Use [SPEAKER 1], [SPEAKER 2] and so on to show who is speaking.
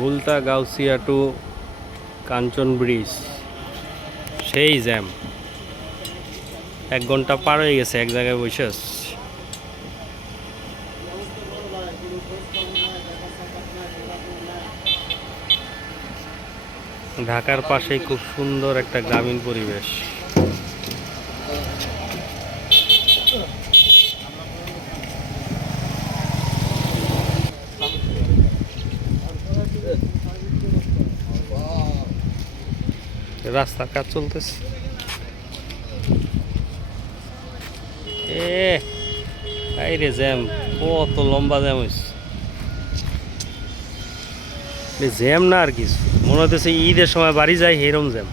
[SPEAKER 1] Bulta Gausia to Kanchan bridge. সেই jam. এক ঘণ্টা পার হয়ে গেছে, এক জায়গায় বসে ঢাকার পাশেই খুব সুন্দর একটা গ্রামীণ পরিবেশ। রাস্তার কাজ চলতেছে। এ জ্যাম, কত লম্বা জ্যাম হয়েছে জ্যাম না আর কিছু। মনে হতেছে ঈদের সময় বাড়ি যায় এরম জ্যাম।